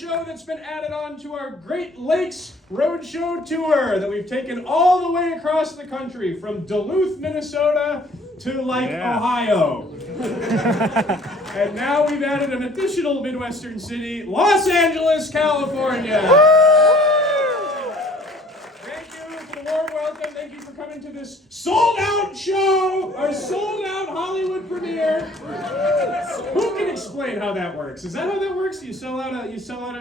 show that's been added on to our Great Lakes Roadshow tour that we've taken all the way across the country from Duluth, Minnesota to Ohio. And now we've added an additional Midwestern city, Los Angeles, California. Thank you for the warm welcome. Thank you for coming to this sold-out show, our sold-out Hollywood premiere. Who can explain how that works? Is that how that works? You sell out a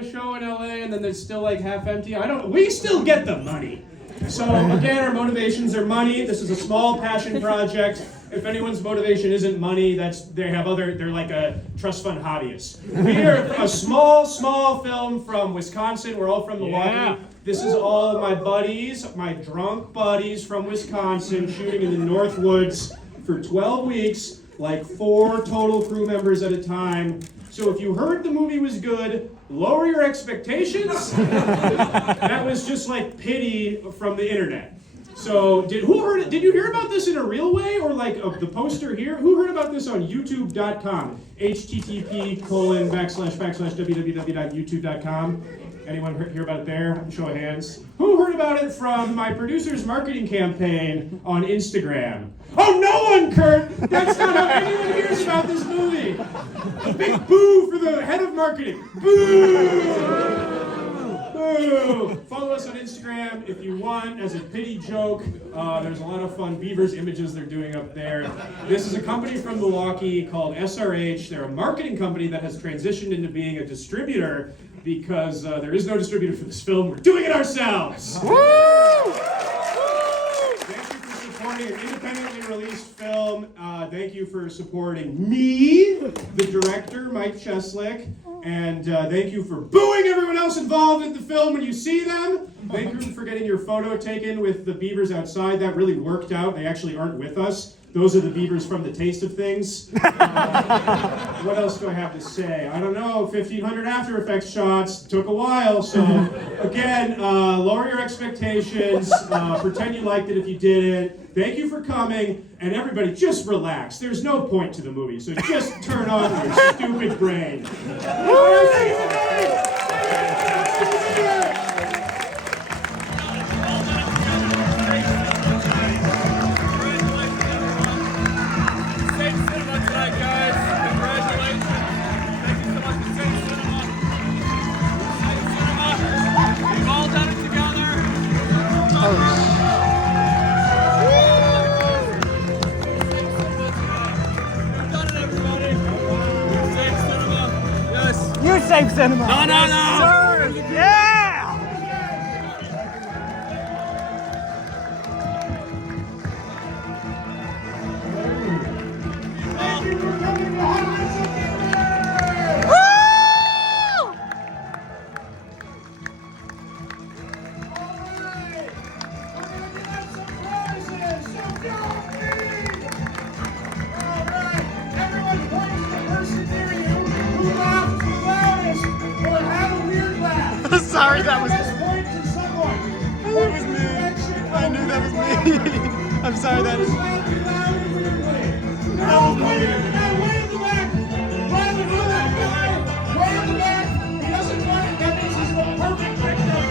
show in LA and then there's still like half empty? We still get the money. So again, our motivations are money. This is a small passion project. If anyone's motivation isn't money, they're like a trust fund hobbyist. We are a small film from Wisconsin. We're all from Milwaukee. Yeah. This is all of my buddies, my drunk buddies from Wisconsin, shooting in the North Woods for 12 weeks, like 4 total crew members at a time. So if you heard the movie was good, lower your expectations. That was just like pity from the internet. So did you hear about this in a real way, or like the poster here? Who heard about this on youtube.com? http://www.youtube.com. Anyone hear about it there? Show of hands. Who heard about it from my producer's marketing campaign on Instagram? Oh, no one, Kurt! That's not how anyone hears about this movie! A big boo for the head of marketing. Boo! Boo! Follow us on Instagram if you want as a pity joke. There's a lot of fun Beavers images they're doing up there. This is a company from Milwaukee called SRH. They're a marketing company that has transitioned into being a distributor because there is no distributor for this film. We're doing it ourselves! Woo! Thank you for supporting an independently released film. Thank you for supporting me, the director, Mike Cheslick. And thank you for booing everyone else involved in the film when you see them. Thank you for getting your photo taken with the Beavers outside. That really worked out. They actually aren't with us. Those are the Beavers from The Taste of Things. What else do I have to say? I don't know. 1,500 After Effects shots. Took a while. So, again, lower your expectations. Pretend you liked it if you didn't. Thank you for coming. And everybody, just relax. There's no point to the movie. So just turn on your stupid brain. Safe cinema. No. Yeah. Sorry, that was me. That was me. I knew that was me. I'm sorry, that is. No, wait the back. Riley, do that guy. Way in the back. He doesn't want it. That means he's the perfect victim.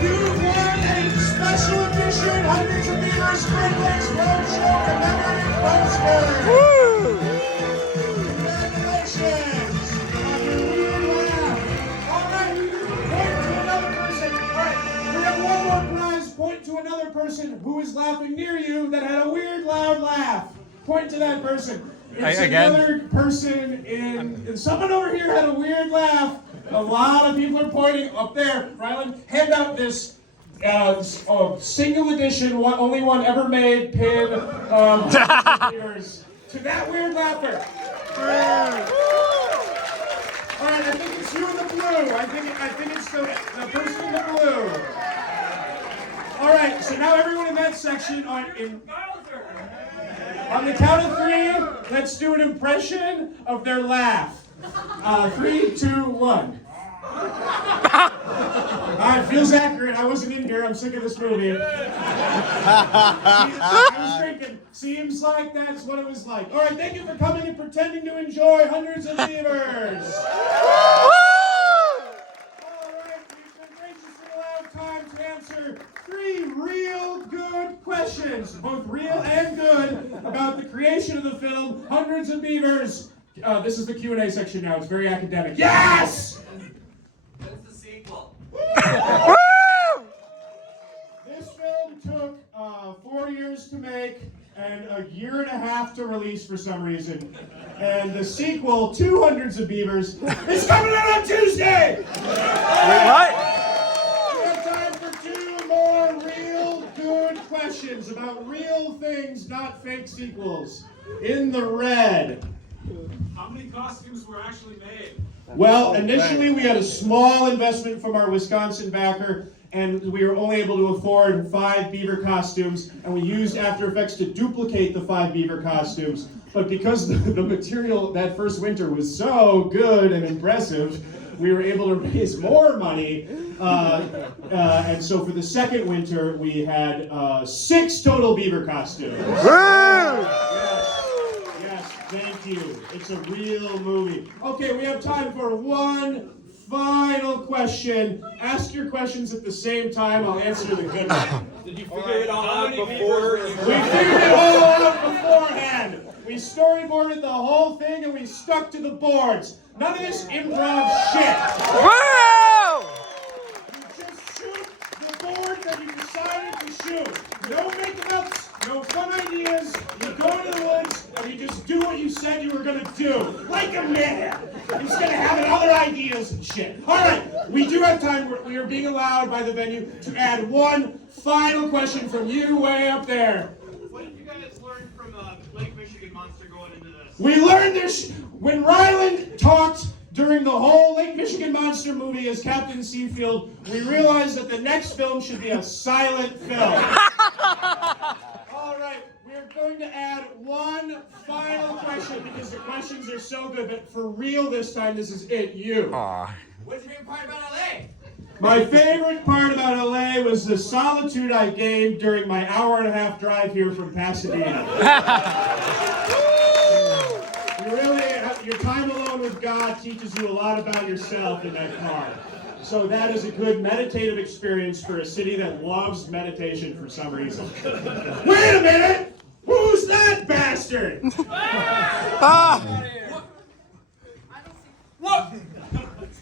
You won a special edition Hundreds of Beavers Great Lakes Roadshow commemorative poster. Point to another person who is laughing near you that had a weird, loud laugh. Point to that person. It's another person in someone over here had a weird laugh. A lot of people are pointing up there. Rylan, hand out this single edition, only one ever made pin to that weird laugher. All right, I think it's you in the blue. I think it's the person in the blue. All right, so now everyone in that section on the count of 3, let's do an impression of their laugh. 3, 2, 1. It feels accurate. I wasn't in here. I'm sick of this movie. I was drinking. Seems like that's what it was like. All right, thank you for coming and pretending to enjoy Hundreds of Beavers. All right, you've been graciously allowed time to answer 3 real good questions, both real and good, about the creation of the film Hundreds of Beavers. This is the Q&A section now. It's very academic. Yes! What's the sequel? This film took 4 years to make and a year and a half to release for some reason. And the sequel, 200 of Beavers, is coming out on Tuesday! What? We have time for 2 more real good questions about real things, not fake sequels. In the red. How many costumes were actually made? Well, initially we had a small investment from our Wisconsin backer, and we were only able to afford 5 beaver costumes, and we used After Effects to duplicate the 5 beaver costumes. But because the material that first winter was so good and impressive, we were able to raise more money. And so for the second winter, we had 6 total beaver costumes. Yes, thank you. It's a real movie. Okay, we have time for one final question. Ask your questions at the same time. I'll answer the good one. Did you figure it all out before? We figured it all out beforehand. We storyboarded the whole thing and we stuck to the boards. None of this improv shit. Wow! You just shoot the board that you decided to shoot. No make-ups, no fun ideas. You go into the woods and you just do what you said you were going to do. Like a man. Instead of having other ideas and shit. All right, we do have time. We are being allowed by the venue to add one final question from you way up there. What did you guys learn from Lake Michigan Monster going into this? We learned this when Ryland talked during the whole Lake Michigan Monster movie as Captain Seafield. We realized that the next film should be a silent film. All right, we're going to add one final question because the questions are so good, but for real this time, this is it, you. What's your favorite part about LA? My favorite part about LA was the solitude I gained during my hour-and-a-half drive here from Pasadena. Your time alone with God teaches you a lot about yourself in that car. So that is a good meditative experience for a city that loves meditation for some reason. Wait a minute! Who's that bastard? What?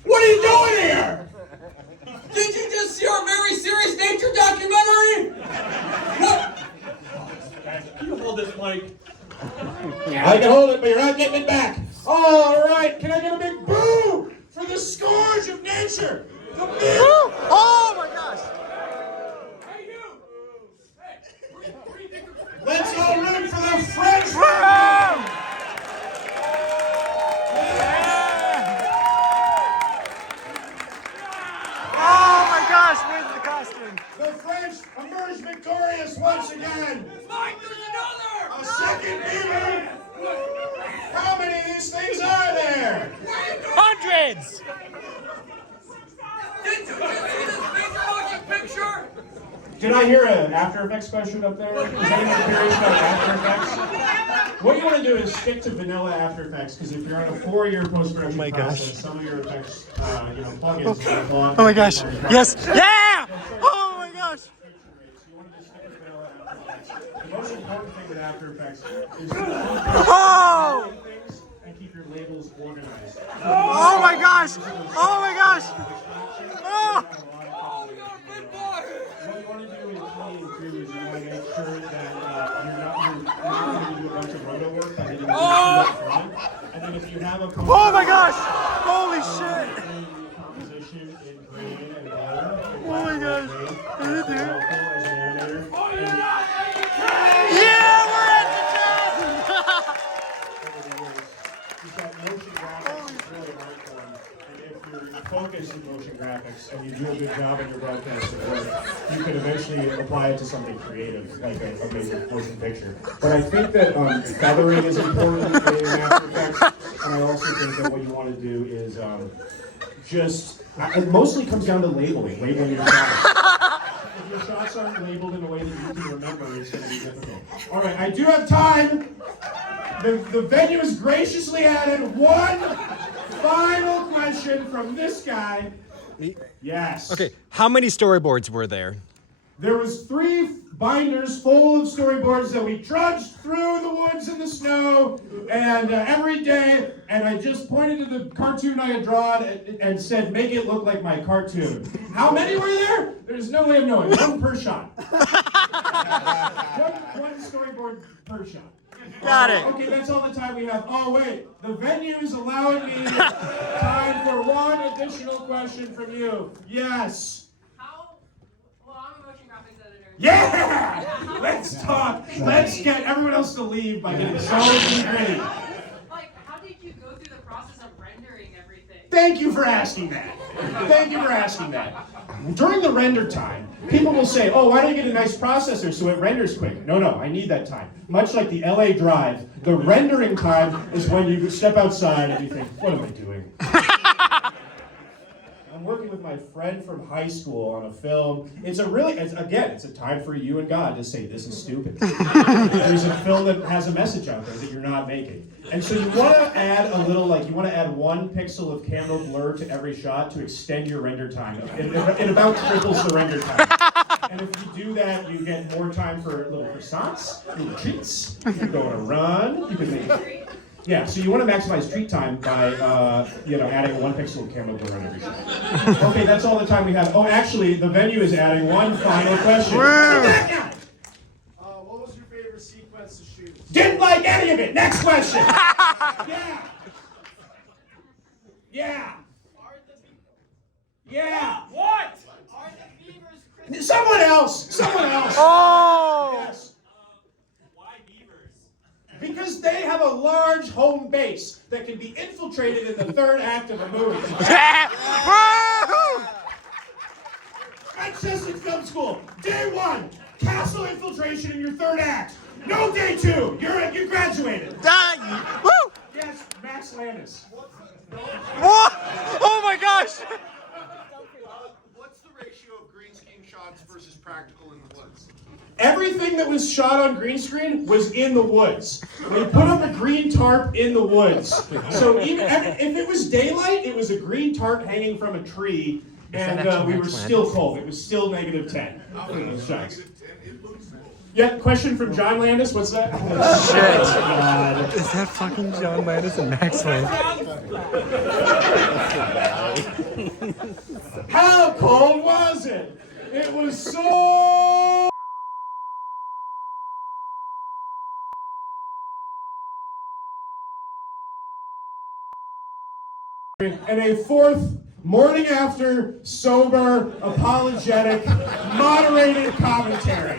What are you doing here? Did you just see our very serious nature documentary? What? Can you hold this mic? I can hold it, but you're not getting it back. All right, can I get a big boo for the scourge of nature? The big... Oh my gosh! Hey, you! Hey, what do you think of... Let's all root for the French. Oh my gosh, where's the costume? The French emerge victorious once again. Mike, there's another! A second beaver. How many of these things are there? Hundreds! Did you just see this major motion picture? Did I hear an After Effects question up there? Is anyone curious about After Effects? What you want to do is stick to vanilla After Effects, because if you're on a 4-year post-production process, some of your effects, plugins will go on. Oh my gosh! Yes! Yeah! Oh my gosh! The most important thing with After Effects is to Oh! things and keep your labels organized. Oh my gosh! Oh my gosh! Oh! Oh, you're a good boy! What you want to do is clean too, is you want to make sure that you're not going to do a bunch of roto work by hitting the up front. And then if you have a Oh my gosh! Holy shit! composition in green and blue. Oh my gosh! As an animator. Yeah, we're at the top! You've got motion graphics is really hard for them. And if you're focused in motion graphics and you do a good job in your broadcasting work, you can eventually apply it to something creative, like a major motion picture. But I think that feathering is important in After Effects, and I also think that what you want to do is just, it mostly comes down to labeling your shots. If your shots aren't labeled in a way that you can remember, it's going to be difficult. All right, I do have time. The venue has graciously added one final question from this guy. Yes. Okay, how many storyboards were there? There was 3 binders full of storyboards that we trudged through the woods in the snow and every day, and I just pointed to the cartoon I had drawn and said, make it look like my cartoon. How many were there? There's no way of knowing. 1 per shot. one storyboard per shot. Got it. Okay, that's all the time we have. Oh, wait. The venue is allowing me time for 1 additional question from you. Yes. I'm a motion graphics editor. Yeah! Let's talk. Let's get everyone else to leave by getting so nitty-gritty. Like, how did you go through the process of rendering everything? Thank you for asking that. Thank you for asking that. During the render time, people will say, oh, why don't you get a nice processor so it renders quick? No, I need that time. Much like the LA Drive, the rendering time is when you step outside and you think, what am I doing? I'm working with my friend from high school on a film. It's a time for you and God to say, this is stupid. There's a film that has a message out there that you're not making. And so you want to add you want to add 1 pixel of camera blur to every shot to extend your render time. It about triples the render time. And if you do that, you get more time for little croissants, little treats. You can go on a run. You can make Yeah, so you want to maximize treat time by, adding 1 pixel of camera blur on every shot. Okay, that's all the time we have. Oh, actually, the venue is adding 1 final question. What was your favorite sequence to shoot? Didn't like any of it. Next question. Yeah. What? Are the Beavers Someone else. Oh! Yes. Why Beavers? Because they have a large home base that can be infiltrated in the 3rd act of a movie. Manchester Film School, day 1, castle infiltration in your 3rd act. No day 2, you graduated. Woo! Yes, Max Landis. What? Oh my gosh! What's the ratio of green screen shots versus practical in the woods? Everything that was shot on green screen was in the woods. They put up a green tarp in the woods. So if it was daylight, it was a green tarp hanging from a tree, and we were still cold. It was still -10 in those shots. Yeah, question from John Landis. What's that? Oh, Shit. God. Is that fucking John Landis and Max Landis? How cold was it? It was so... And a 4th morning after, sober, apologetic, moderated commentary.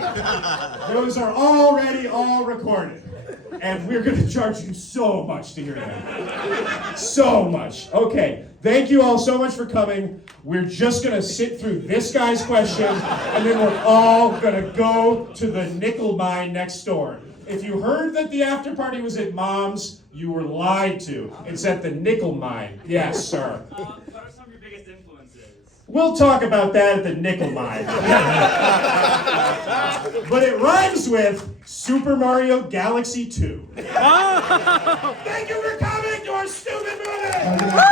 Those are already all recorded. And we're going to charge you so much to hear that. So much. Okay, thank you all so much for coming. We're just going to sit through this guy's question, and then we're all going to go to the nickel mine next door. If you heard that the after party was at Mom's, you were lied to. It's at the nickel mine. Yes, sir. What are some of your biggest influences? We'll talk about that at the nickel mine. But it rhymes with Super Mario Galaxy 2. Thank you for coming to our stupid movie!